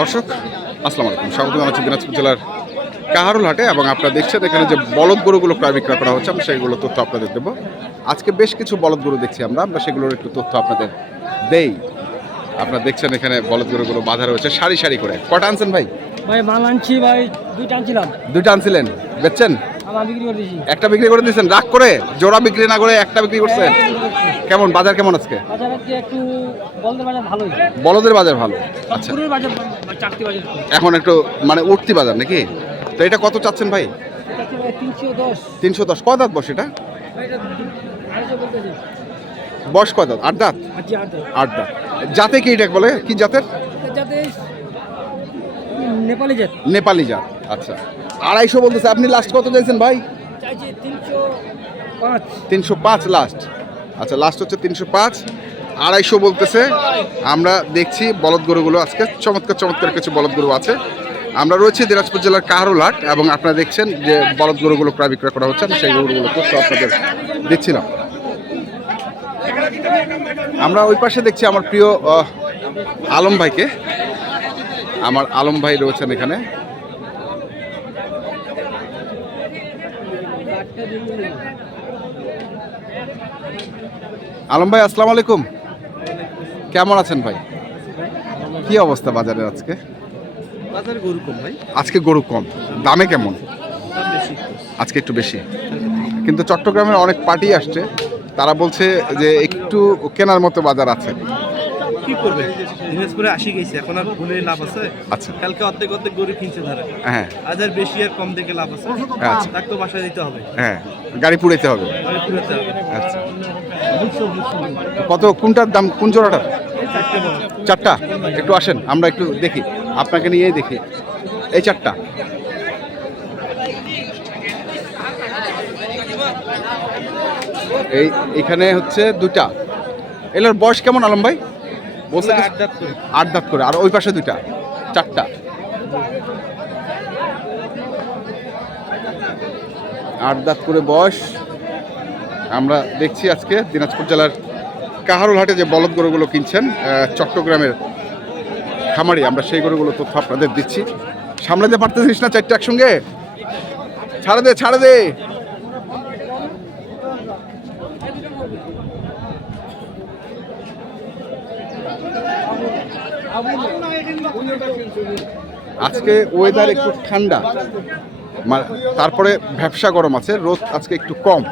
দর্শক আসসালামু আলাইকুম। স্বাগত জানাচ্ছি দিনাজপুর জেলার কাহারুল হাটে এবং আপনারা দেখছেন এখানে যে বলদ গরুগুলো প্রায় বিক্রয় করা হচ্ছে আমি সেইগুলো তথ্য আপনাদের দেবো। আজকে বেশ কিছু বলদ গরু দেখছি আমরা আমরা সেগুলোর একটু তথ্য আপনাদের দেই। আপনারা দেখছেন এখানে বলদ গরুগুলো বাঁধা রয়েছে সারি সারি করে। কটা আনছেন ভাই? ভাই মাল আনছি ভাই দুইটা আনছিলাম। দুইটা আনছিলেন বেচছেন? একটা বিক্রি করে দিয়েছেন রাগ করে? জোড়া বিক্রি না করে একটা বিক্রি করছেন? কেমন বাজার কেমন আজকে? বাজারে কি একটু বলদের বাজার ভালোই। বলদের বাজার ভালো। আচ্ছা। বাজার এখন একটু মানে উঠতি বাজার নাকি? তো এটা কত চাচ্ছেন ভাই? তিনশো দশ। তিনশো দশ। কয় দাঁত বস এটা? বয়স কয় দাঁত? আট দাঁত? আট দাঁত জাতে কি এটা বলে? কি জাতের? নেপালি জাত। নেপালি জাত। আচ্ছা। আড়াইশো বলতেছে আপনি লাস্ট কত চাইছেন ভাই? তিনশো পাঁচ। লাস্ট আচ্ছা লাস্ট হচ্ছে তিনশো পাঁচ। আড়াইশো বলতেছে আমরা দেখছি বলদ গরুগুলো আজকে চমৎকার চমৎকার কিছু বলদ গরু আছে। আমরা রয়েছি দিনাজপুর জেলার কাহারুল হাট এবং আপনারা দেখছেন যে বলদ গরুগুলো ক্রয় বিক্রয় করা হচ্ছে আমি সেই গরুগুলো তথ্য আপনাদের দিচ্ছিলাম। আমরা ওই পাশে দেখছি আমার প্রিয় আলম ভাইকে। আমার আলম ভাই রয়েছেন এখানে। আলম ভাই আসসালামু আলাইকুম। কেমন আছেন ভাই? কি অবস্থা বাজারের আজকে? বাজারে গরু কম ভাই। আজকে গরু কম। দামে কেমন? আজকে একটু বেশি। কিন্তু চট্টগ্রামের অনেক পার্টি আসছে। তারা বলছে যে একটু কেনার মতো বাজার আছে। কি করবে? দিনাজপুরে আসি গেছে এখন আর ঘুরে লাভ আছে? আচ্ছা। কালকে অর্ধেক অর্ধেক গরু কিনছে ধরে। হ্যাঁ। আজ আর বেশি আর কম দেখে লাভ আছে। আচ্ছা। তাকে তো বাসায় দিতে হবে। হ্যাঁ গাড়ি পুড়াইতে হবে। গাড়ি হবে। আচ্ছা। কত কোনটার দাম কোন জোড়াটার চারটা? একটু আসেন আমরা একটু দেখি। আপনাকে নিয়েই দেখি। এই চারটা। এই এখানে হচ্ছে দুটা। এগুলোর বয়স কেমন আলম ভাই? বলছে আট দাঁত করে। আট দাঁত করে। আর ওই পাশে দুইটা। চারটা। আট দাঁত করে বয়স আমরা দেখছি আজকে দিনাজপুর জেলার কাহারুল হাটে যে বলদ গরুগুলো কিনছেন চট্টগ্রামের খামারি। আমরা সেই গরুগুলো তথ্য আপনাদের দিচ্ছি। সামলাতে পারতেছিস না চারটে একসঙ্গে? ছাড়ে দে ছাড়ে দে। আজকে ওয়েদার একটু ঠান্ডা। তারপরে ব্যবসা গরম আছে রোদ আজকে একটু কম।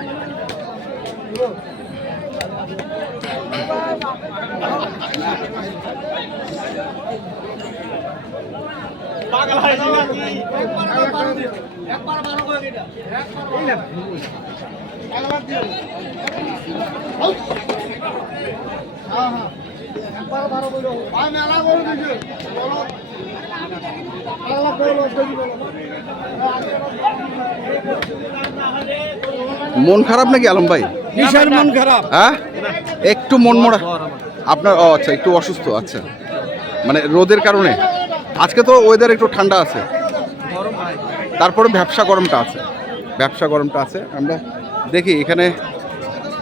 মন খারাপ নাকি আলম ভাই? বিশাল মন খারাপ? হ্যাঁ? একটু মন মরা আপনার ও আচ্ছা একটু অসুস্থ আচ্ছা। মানে রোদের কারণে। আজকে তো ওয়েদার একটু ঠান্ডা আছে। তারপরে ব্যবসা গরমটা আছে। ব্যবসা গরমটা আছে। আমরা দেখি এখানে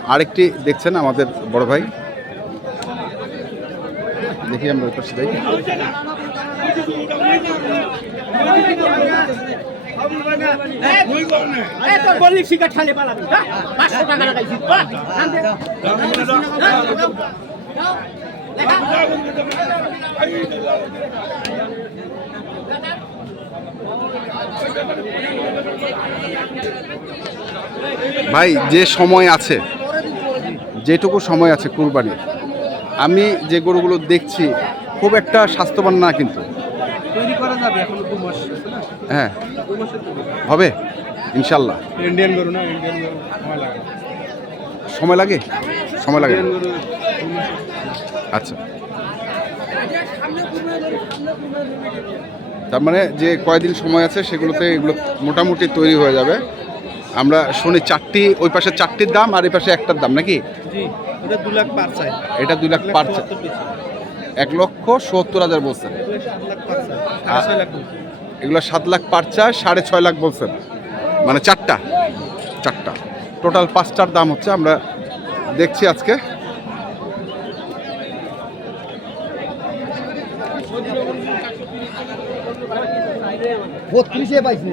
আরেকটি দেখছেন আমাদের বড় ভাই। দেখি আমরা ওই পাশে যাই। তোর বললি শিকার ঠালে পালাবি। পাঁচশো টাকা লাগাইছি। ভাই যে সময় আছে যেটুকু সময় আছে কুরবানির আমি যে গরুগুলো দেখছি খুব একটা স্বাস্থ্যবান না কিন্তু। হ্যাঁ। হবে ইনশাল্লাহ। ইন্ডিয়ান গরু না ইন্ডিয়ান গরু সময় লাগে। সময় লাগে? আচ্ছা। তার মানে যে কয়দিন সময় আছে সেগুলোতে এগুলো মোটামুটি তৈরি হয়ে যাবে। আমরা শুনি চারটি ওই পাশে চারটির দাম আর এই পাশে একটার দাম নাকি? জি। ওটা দু লাখ পার চাই। এটা দুই লাখ পার চা- সত্তর এক লক্ষ সত্তর হাজার বলছেন। এগুলো সাত লাখ পার চাই। সাড়ে ছয় লাখ এগুলো সাত লাখ পার চা সাড়ে ছয় লাখ বলছেন। মানে চারটা। চারটা। টোটাল পাঁচটার দাম হচ্ছে আমরা দেখছি আজকে। বত্রিশে পাইছে।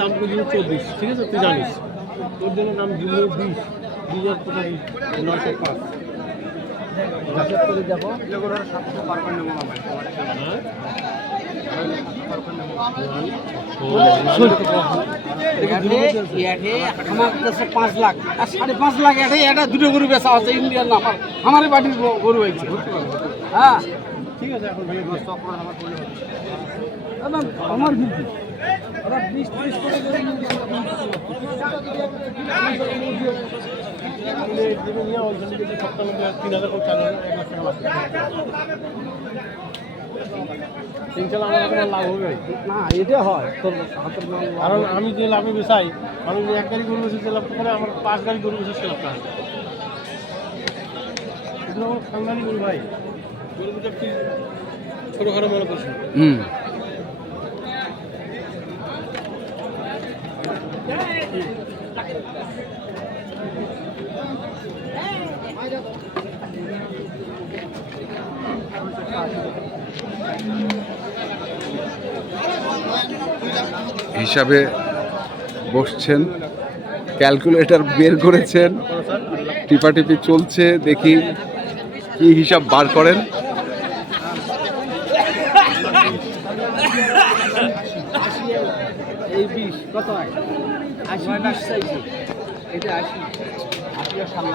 দাম কিন্তু চব্বিশ। ঠিক আছে তুই জানিস। তোর জন্য দাম দিল বিশ। দুই হাজার পঁচাশি নয়শো পাঁচ। করে দেখো পাঁচ লাখ আর সাড়ে পাঁচ লাখ এটা এটা দুটো গরু বেচা আছে ইন্ডিয়ান না আমার আমার বাড়ির গরু হয়েছে হ্যাঁ। ঠিক আছে এখন আমার আমার ওরা বিশ ত্রিশ করে তিন হাজার করে চালু এক লাখ টাকা লাভ আমার এখন লাভ হবে না এটা হয়। তোর কারণ আমি যে লাভে বেচাই আমি যে এক গাড়ি গরু বেশি লাভ করে আমার পাঁচ গাড়ি গরু বেশি লাভ এগুলো আমার খানদানি গরু ভাই। গরু দুটো ছোটোখাটো মনে করছি হুম। হিসাবে বসছেন, ক্যালকুলেটর বের করেছেন, টিপাটিপি চলছে, দেখি কি হিসাব বার করেন। এই বিশ, কত হয়? আশি বিশ চাইছি এটা আশি আশি আর সামনে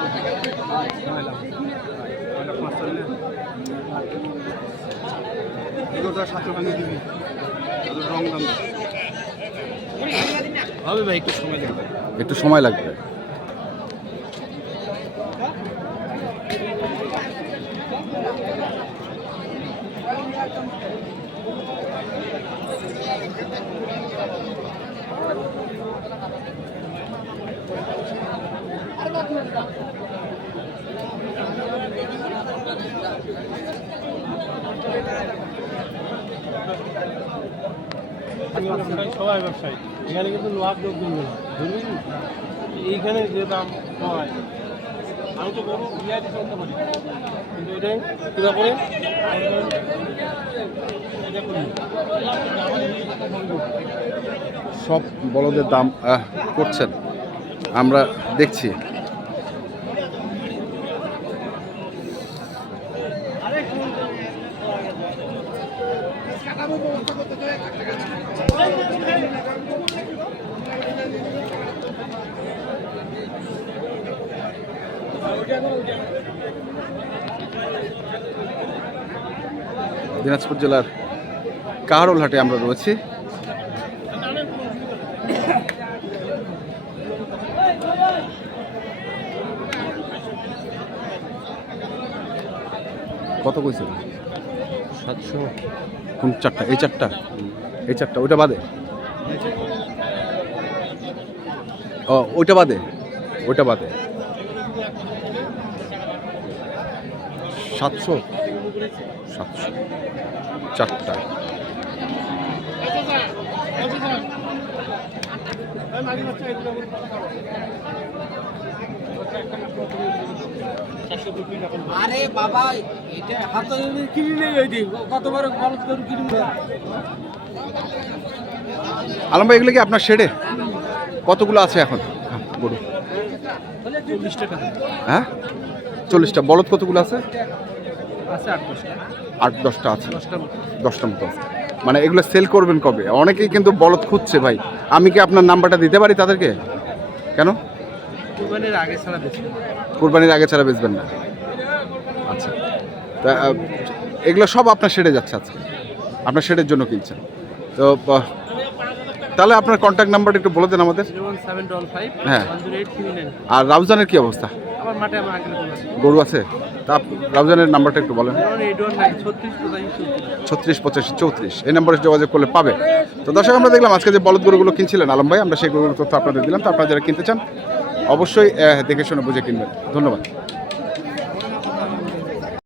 হবে ভাই একটু সময় দেবে একটু সময় লাগবে। সবাই ব্যবসায়ী। এখানে কিন্তু না বুঝলি এইখানে যে দাম হয়, আমি তো গরু চলতে পারি। কিন্তু এটাই করে। সব বলদের দাম করছেন। আমরা দেখছি। দিনাজপুর জেলার কাহারোল হাটে আমরা রয়েছি। কত কইছে সাতশো। কোন চারটা? এই চারটা? এই চারটা, ওইটা বাদে। ও, ওইটা বাদে। ওইটা বাদে। সাতশো? সাতশো। চারটা। আরে বাবা এটা নেই কতবার আলম ভাই এগুলো কি আপনার শেডে? কতগুলো আছে এখন? হ্যাঁ, গরু। হ্যাঁ? চল্লিশটা। বলদ কতগুলো আছে? আট দশটা আছে। দশটা মতো মানে এগুলো সেল করবেন কবে? অনেকেই কিন্তু বলদ খুঁজছে ভাই। আমি কি আপনার নাম্বারটা দিতে পারি তাদেরকে? কেন? কুরবানির আগে ছাড়া কোরবানির আগে ছাড়া বেচবেন না। আচ্ছা। তা এগুলো সব আপনার শেডে যাচ্ছে আজকে। আপনার শেডের জন্য কিনছেন। তো তাহলে আপনার কন্ট্যাক্ট নাম্বারটা একটু বলে দেন আমাদের। হ্যাঁ। আর রাউজানের কি অবস্থা? গরু আছে। তা রাউজানের নাম্বারটা একটু বলেন। ছত্রিশ পঁচাশি চৌত্রিশ। এই নাম্বারে যোগাযোগ করলে পাবে। তো দর্শক আমরা দেখলাম আজকে যে বলদ গরুগুলো কিনছিলেন আলম ভাই আমরা সেই গরুগুলো তথ্য আপনাদের দিলাম। তো আপনারা যারা কিনতে চান অবশ্যই দেখে শুনে বুঝে কিনবেন। ধন্যবাদ।